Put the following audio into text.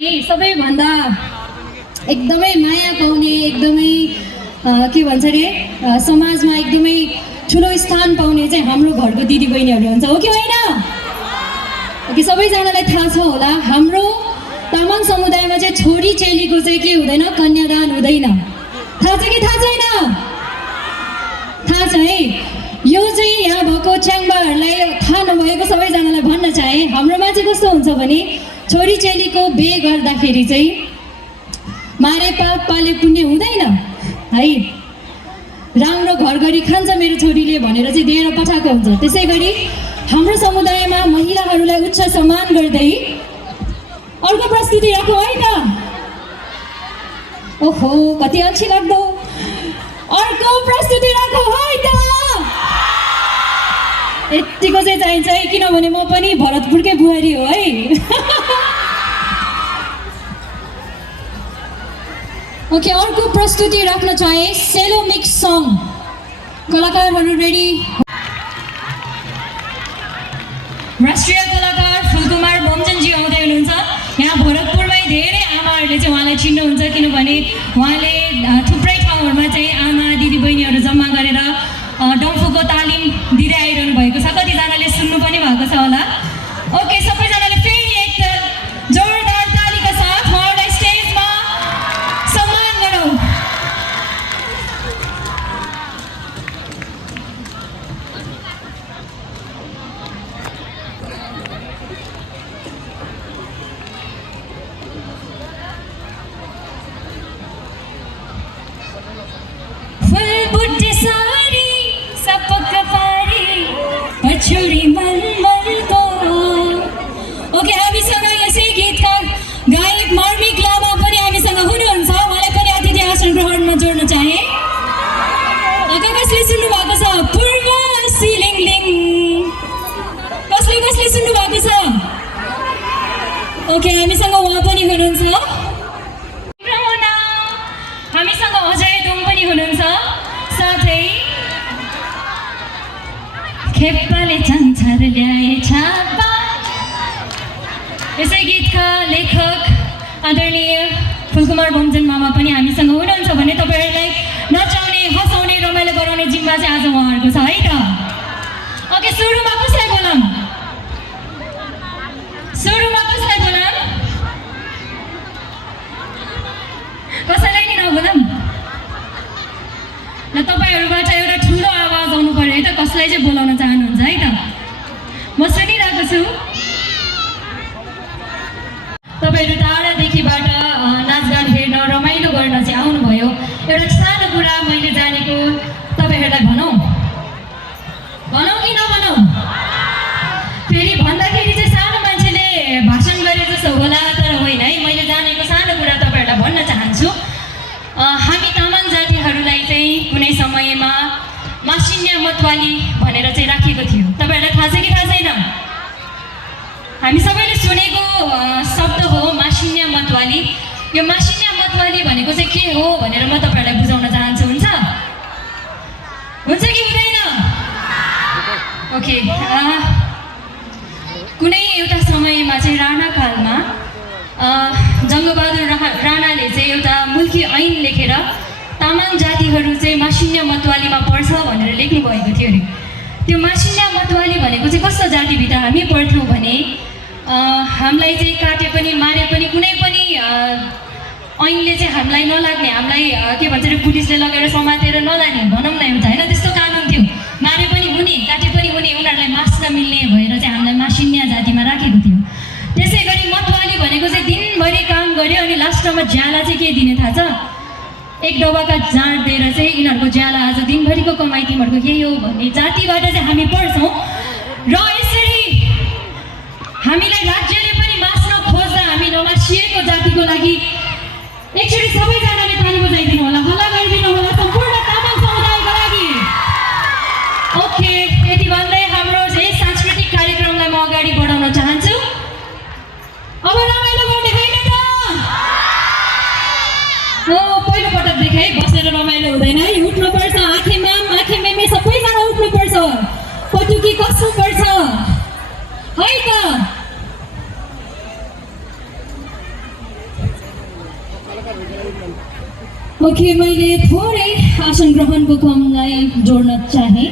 सबैभन्दा एकदमै माया पाउने एकदमै के भन्छ रे समाजमा एकदमै ठुलो स्थान पाउने चाहिँ हाम्रो घरको दिदीबहिनीहरू हुन्छ, हो कि होइन? कि सबैजनालाई थाहा छ होला, हाम्रो तामाङ समुदायमा चाहिँ छोरी चेलीको चाहिँ के हुँदैन, कन्यादान हुँदैन। थाहा छ कि थाहा छैन? थाहा छ है। यो चाहिँ यहाँ भएको च्याङ्बाहरूलाई थाहा नभएको सबैजनालाई भन्न चाहे, हाम्रोमा चाहिँ कस्तो हुन्छ भने छोरी चेलीको बिहे गर्दाखेरि चाहिँ मारे पाप पाले पुण्य हुँदैन है। राम्रो घर गरी खान्छ मेरो छोरीले भनेर चाहिँ दिएर पठाएको हुन्छ। त्यसै गरी हाम्रो समुदायमा महिलाहरूलाई उच्च सम्मान गर्दै अर्को प्रस्तुति राखौँ है त। ओहो कति अल्छी लाग्दो, अर्को प्रस्तुति राखौँ है त। यतिको चाहिँ चाहिन्छ है, किनभने म पनि भरतपुरकै बुहारी हो है। ओके, अर्को प्रस्तुति राख्न चाहे सेलो मिक्स सङ। कलाकारहरू रेडी? राष्ट्रिय कलाकार फुलकुमार बमजनजी आउँदै हुनुहुन्छ। यहाँ भरतपुरमै धेरै आमाहरूले चाहिँ उहाँलाई चिन्नुहुन्छ, किनभने उहाँले थुप्रै ठाउँहरूमा चाहिँ आमा दिदीबहिनीहरू जम्मा गरेर डम्फुको तालिम दिँदै आइरहनु भएको छ। कतिजनाले सुन्नु पनि भएको छ होला। ओके, सबैजनाले फेरि एकताल जोरदार तालीका साथ उहाँहरूलाई स्टेजमा सम्मान गरौँ। छोरी मलमलको। ओके, हामीसँग यसै गीतका गायक मार्मिक लामा पनि हामीसँग हुनुहुन्छ। उहाँलाई पनि अतिथि आसन ग्रहणमा जोड्न चाहे। कसले सुन्नु भएको छ? पूर्व सिलिङलिङ। कसले सुन्नु भएको छ? ओके, हामीसँग उहाँ पनि हुनुहुन्छ। हामीसँग अजय दोङ पनि हुनुहुन्छ। साथै खेप्पाले चञ्चर ल्याए छापा, यसै गीतका लेखक आदरणीय फुलकुमार बमजन मामा पनि हामीसँग हुनुहुन्छ भने तपाईँहरूलाई नचाउने हँसाउने रमाइलो गराउने जिम्मा चाहिँ आज उहाँहरूको छ है त। ओके, सुरुमा कसलाई बोलाऊँ? कसैलाई नि नबोलाऊँ ल। तपाईँहरूबाट एउटा ठुलो आवाज आउनु पर्यो है त। कसलाई चाहिँ बोलाउन चाहनुहुन्छ है त? म सुनिरहेको छु। तपाईँहरू टाढादेखिबाट नाचगान हेर्न रमाइलो गर्न चाहिँ आउनुभयो। एउटा सानो कुरा मैले जानेको तपाईँहरूलाई भनौँ कि नभनौँ? फेरि भन्दाखेरि चाहिँ सानो मान्छेले भाषण गरे जस्तो होला, तर होइन है। मैले जानेको सानो कुरा तपाईँहरूलाई भन्न चाहन्छु। हामी तामाङ जातिहरूलाई चाहिँ कुनै समयमा मासिन्या मतवाली भनेर चाहिँ राखिएको थियो। तपाईँहरूलाई थाहा छ कि थाहा छैन? हामी सबैले सुनेको शब्द हो मासिन्या मतवाली। यो मासिन्या मतवाली भनेको चाहिँ के हो भनेर म तपाईँहरूलाई बुझाउन चाहन्छु। हुन्छ कि हुँदैन? ओके, कुनै एउटा समयमा चाहिँ राणाकालमा जङ्गबहादुर राणाले चाहिँ एउटा मुल्की ऐन लेखेर तामाङ जातिहरू चाहिँ मासिन्या मतवालीमा पर्छ भनेर लेख्नु भएको थियो अरे। त्यो मासिन्या मतवाली भनेको चाहिँ कस्तो जातिभित्र हामी पर्थ्यौँ भने हामीलाई चाहिँ काटे पनि मारे पनि कुनै पनि ऐनले चाहिँ हामीलाई नलाग्ने, हामीलाई के भन्छ अरे पुलिसले लगेर समातेर नलाने भनौँ न एउटा होइन, त्यस्तो कानुन थियो। मारे पनि हुने काटे पनि हुने, उनीहरूलाई मास्न मिल्ने भएर चाहिँ हामीलाई मासिन्या जातिमा राखेको थियो। त्यसै गरी मतवाली भनेको चाहिँ दिनभरि काम गर्यो अनि लास्टमा ज्याला चाहिँ के दिने थाहा छ? एक डब्बाका जाँड दिएर चाहिँ यिनीहरूको ज्याला आज दिनभरिको कमाइ तिमीहरूको यही हो भन्ने जातिबाट चाहिँ हामी पढ्छौँ। र यसरी हामीलाई राज्यले पनि मास्न खोज्दा हामी नमासिएको जातिको लागि एकचोटि सबैजनाले ताली बजाइदिनु होला, हल्ला गरिदिनु होला सम्पूर्ण तामाङ समुदायको लागि। ओके, यति भन्दै हाम्रो चाहिँ सांस्कृतिक कार्यक्रमलाई म अगाडि बढाउन चाहन्छु। अब रमाइलो गर्ने होइन त? पहिलो पटक देखेँ है, बसेर रमाइलो हुँदैन है, उठ्नुपर्छ। आँखे मेमे सबैजना उठ्नुपर्छ, पटुकी कस्नुपर्छ है त। ओके, मैले थोरै आसन ग्रहणको क्रमलाई जोड्न चाहेँ।